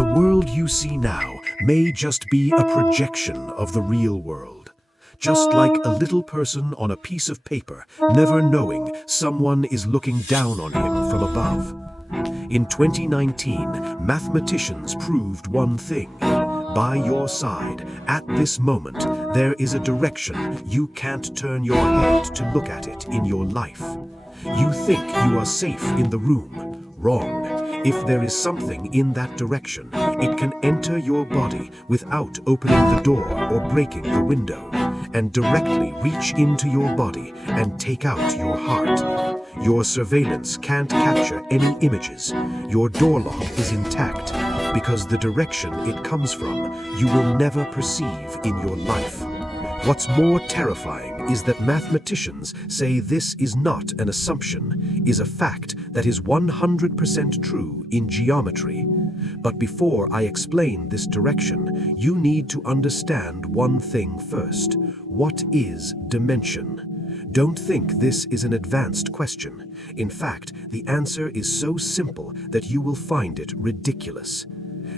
The world you see now may just be a projection of the real world. Just like a little person on a piece of paper, never knowing someone is looking down on him from above. In 2019, mathematicians proved one thing. By your side, at this moment, there is a direction you can't turn your head to look at it in your life. You think you are safe in the room. Wrong. If there is something in that direction, it can enter your body without opening the door or breaking the window, and directly reach into your body and take out your heart. Your surveillance can't capture any images. Your door lock is intact, because the direction it comes from, you will never perceive in your life. What's more terrifying is that mathematicians say this is not an assumption, is a fact that is 100% true in geometry. But before I explain this direction, you need to understand one thing first. What is dimension? Don't think this is an advanced question. In fact, the answer is so simple that you will find it ridiculous.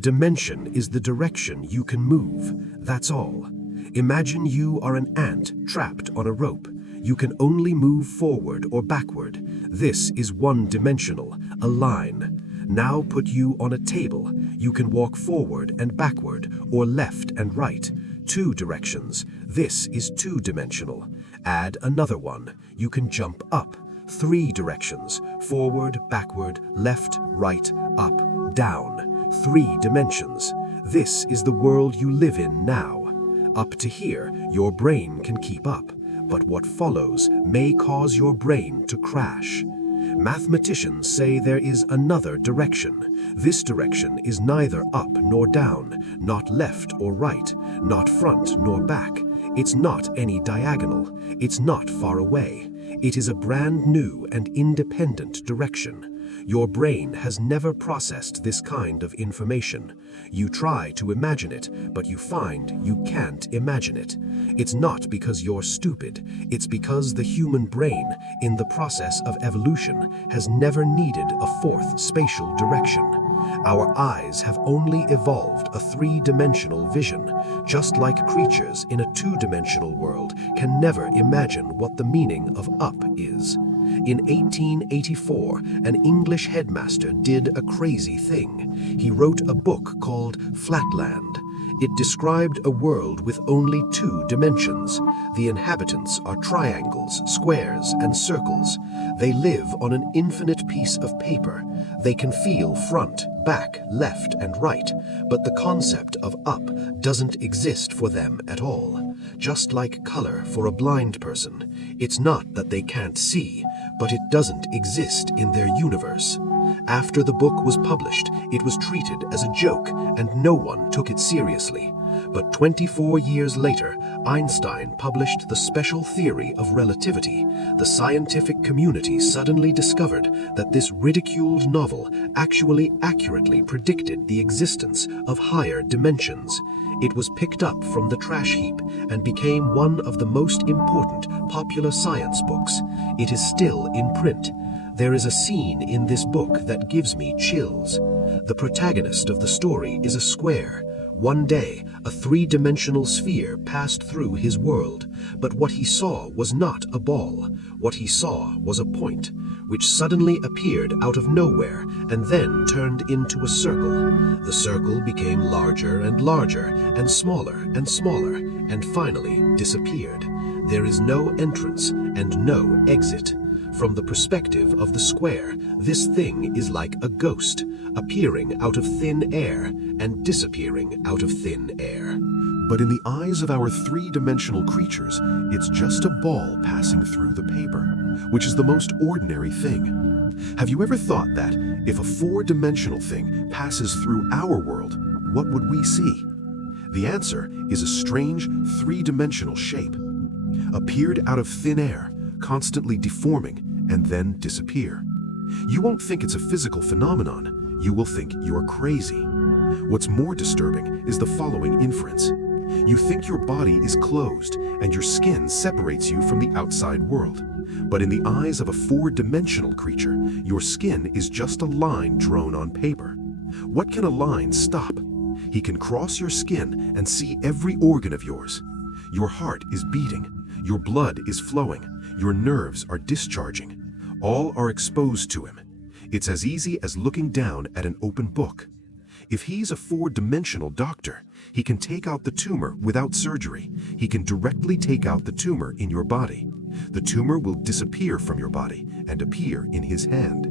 Dimension is the direction you can move. That's all. Imagine you are an ant trapped on a rope. You can only move forward or backward. This is one-dimensional, a line. Now put you on a table. You can walk forward and backward, or left and right. Two directions. This is two-dimensional. Add another one. You can jump up. Three directions. Forward, backward, left, right, up, down. Three dimensions. This is the world you live in now. Up to here, your brain can keep up, but what follows may cause your brain to crash. Mathematicians say there is another direction. This direction is neither up nor down, not left or right, not front nor back. It's not any diagonal. It's not far away. It is a brand new and independent direction. Your brain has never processed this kind of information. You try to imagine it, but you find you can't imagine it. It's not because you're stupid. It's because the human brain, in the process of evolution, has never needed a fourth spatial direction. Our eyes have only evolved a three-dimensional vision, just like creatures in a two-dimensional world can never imagine what the meaning of up is. In 1884, an English headmaster did a crazy thing. He wrote a book called Flatland. It described a world with only two dimensions. The inhabitants are triangles, squares, and circles. They live on an infinite piece of paper. They can feel front, back, left, and right, but the concept of up doesn't exist for them at all. Just like color for a blind person, it's not that they can't see, but it doesn't exist in their universe. After the book was published, it was treated as a joke and no one took it seriously. But 24 years later, Einstein published the special theory of relativity. The scientific community suddenly discovered that this ridiculed novel actually accurately predicted the existence of higher dimensions. It was picked up from the trash heap and became one of the most important popular science books. It is still in print. There is a scene in this book that gives me chills. The protagonist of the story is a square. One day, a three-dimensional sphere passed through his world, but what he saw was not a ball. What he saw was a point, which suddenly appeared out of nowhere and then turned into a circle. The circle became larger and larger and smaller and finally disappeared. There is no entrance and no exit. From the perspective of the square, this thing is like a ghost, appearing out of thin air and disappearing out of thin air. But in the eyes of our three-dimensional creatures, it's just a ball passing through the paper, which is the most ordinary thing. Have you ever thought that if a four-dimensional thing passes through our world, what would we see? The answer is a strange three-dimensional shape. Appeared out of thin air, constantly deforming, and then disappear. You won't think it's a physical phenomenon. You will think you're crazy. What's more disturbing is the following inference. You think your body is closed and your skin separates you from the outside world. But in the eyes of a four-dimensional creature, your skin is just a line drawn on paper. What can a line stop? He can cross your skin and see every organ of yours. Your heart is beating, your blood is flowing, your nerves are discharging. All are exposed to him. It's as easy as looking down at an open book. If he's a four-dimensional doctor, he can take out the tumor without surgery. He can directly take out the tumor in your body. The tumor will disappear from your body and appear in his hand.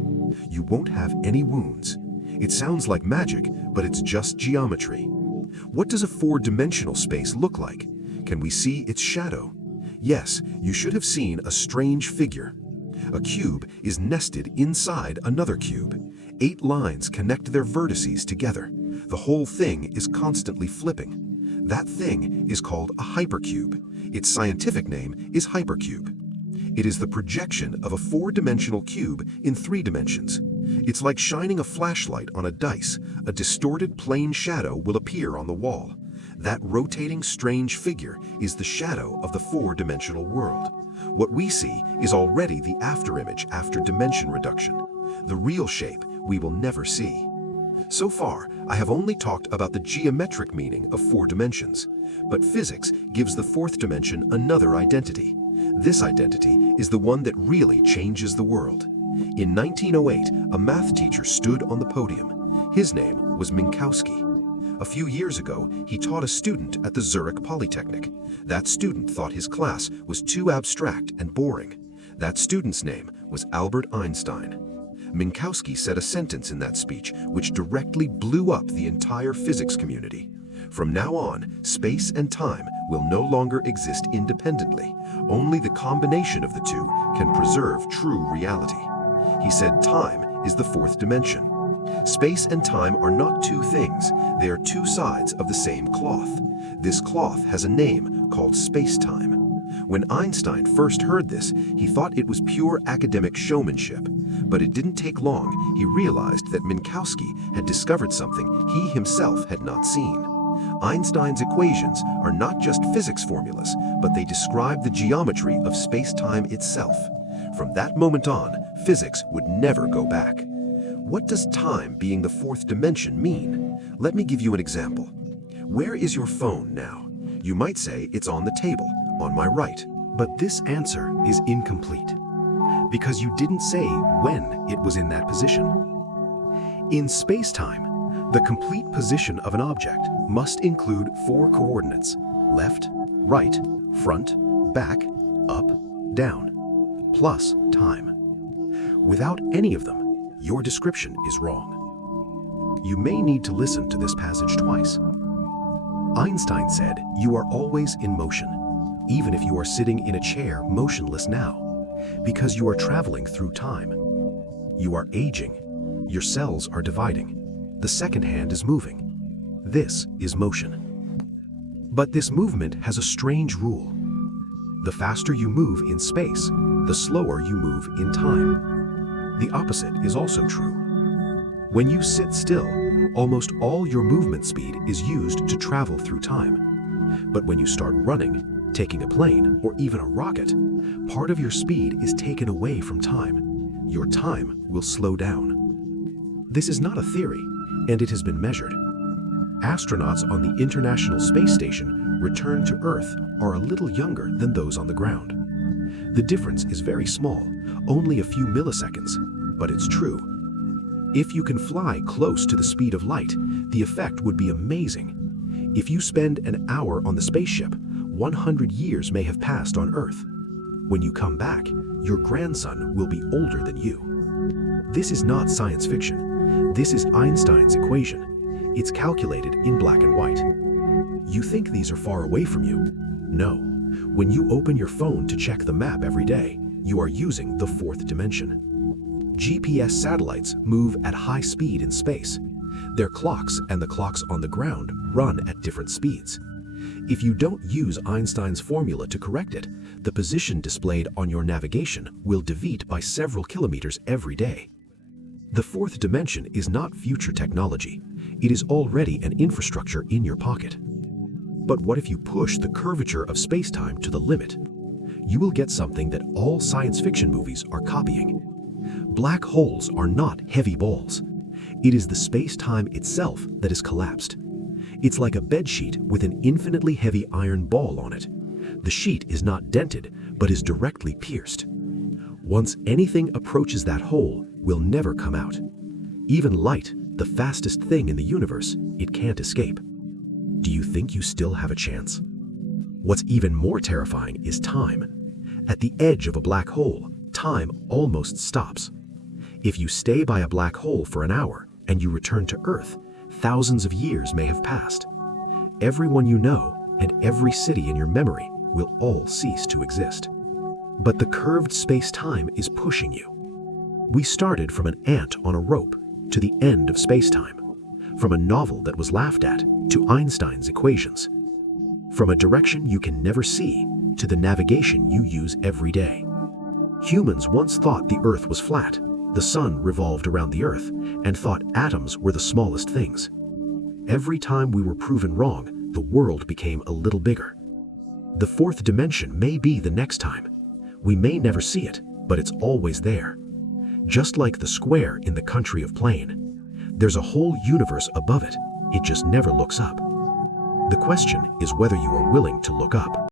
You won't have any wounds. It sounds like magic, but it's just geometry. What does a four-dimensional space look like? Can we see its shadow? Yes, you should have seen a strange figure. A cube is nested inside another cube. 8 lines connect their vertices together. The whole thing is constantly flipping. That thing is called a hypercube. Its scientific name is Hypercube. It is the projection of a 4-dimensional cube in 3 dimensions. It's like shining a flashlight on a dice. A distorted plane shadow will appear on the wall. That rotating strange figure is the shadow of the 4-dimensional world. What we see is already the afterimage after dimension reduction. The real shape we will never see. So far, I have only talked about the geometric meaning of 4 dimensions, but physics gives the 4th dimension another identity. This identity is the one that really changes the world. In 1908, a math teacher stood on the podium. His name was Minkowski. A few years ago, he taught a student at the Zurich Polytechnic. That student thought his class was too abstract and boring. That student's name was Albert Einstein. Minkowski said a sentence in that speech which directly blew up the entire physics community. From now on, space and time will no longer exist independently. Only the combination of the two can preserve true reality. He said time is the 4th dimension. Space and time are not two things, they are two sides of the same cloth. This cloth has a name called spacetime. When Einstein first heard this, he thought it was pure academic showmanship. But it didn't take long, he realized that Minkowski had discovered something he himself had not seen. Einstein's equations are not just physics formulas, but they describe the geometry of space-time itself. From that moment on, physics would never go back. What does time being the 4th dimension mean? Let me give you an example. Where is your phone now? You might say it's on the table, on my right. But this answer is incomplete, because you didn't say when it was in that position. In space-time, the complete position of an object must include 4 coordinates: left, right, front, back, up, down, plus time. Without any of them, your description is wrong. You may need to listen to this passage twice. Einstein said, "You are always in motion, even if you are sitting in a chair motionless now, because you are traveling through time. You are aging. Your cells are dividing. The second hand is moving. This is motion." But this movement has a strange rule. The faster you move in space, the slower you move in time. The opposite is also true. When you sit still, almost all your movement speed is used to travel through time. But when you start running, taking a plane, or even a rocket, part of your speed is taken away from time. Your time will slow down. This is not a theory, and it has been measured. Astronauts on the International Space Station returned to Earth are a little younger than those on the ground. The difference is very small, only a few milliseconds, but it's true. If you can fly close to the speed of light, the effect would be amazing. If you spend an hour on the spaceship, 100 years may have passed on Earth. When you come back, your grandson will be older than you. This is not science fiction. This is Einstein's equation. It's calculated in black and white. You think these are far away from you? No. When you open your phone to check the map every day, you are using the 4th dimension. GPS satellites move at high speed in space. Their clocks and the clocks on the ground run at different speeds. If you don't use Einstein's formula to correct it, the position displayed on your navigation will deviate by several kilometers every day. The 4th dimension is not future technology. It is already an infrastructure in your pocket. But what if you push the curvature of space-time to the limit? You will get something that all science fiction movies are copying. Black holes are not heavy balls. It is the space-time itself that is collapsed. It's like a bedsheet with an infinitely heavy iron ball on it. The sheet is not dented, but is directly pierced. Once anything approaches that hole, will never come out. Even light, the fastest thing in the universe, it can't escape. Do you think you still have a chance? What's even more terrifying is time. At the edge of a black hole, time almost stops. If you stay by a black hole for an hour and you return to Earth, thousands of years may have passed. Everyone you know and every city in your memory will all cease to exist. But the curved space-time is pushing you. We started from an ant on a rope to the end of space-time, from a novel that was laughed at to Einstein's equations, from a direction you can never see to the navigation you use every day. Humans once thought the Earth was flat, the sun revolved around the Earth, and thought atoms were the smallest things. Every time we were proven wrong, the world became a little bigger. The fourth dimension may be the next time. We may never see it, but it's always there. Just like the square in the country of Plain. There's a whole universe above it, it just never looks up. The question is whether you are willing to look up.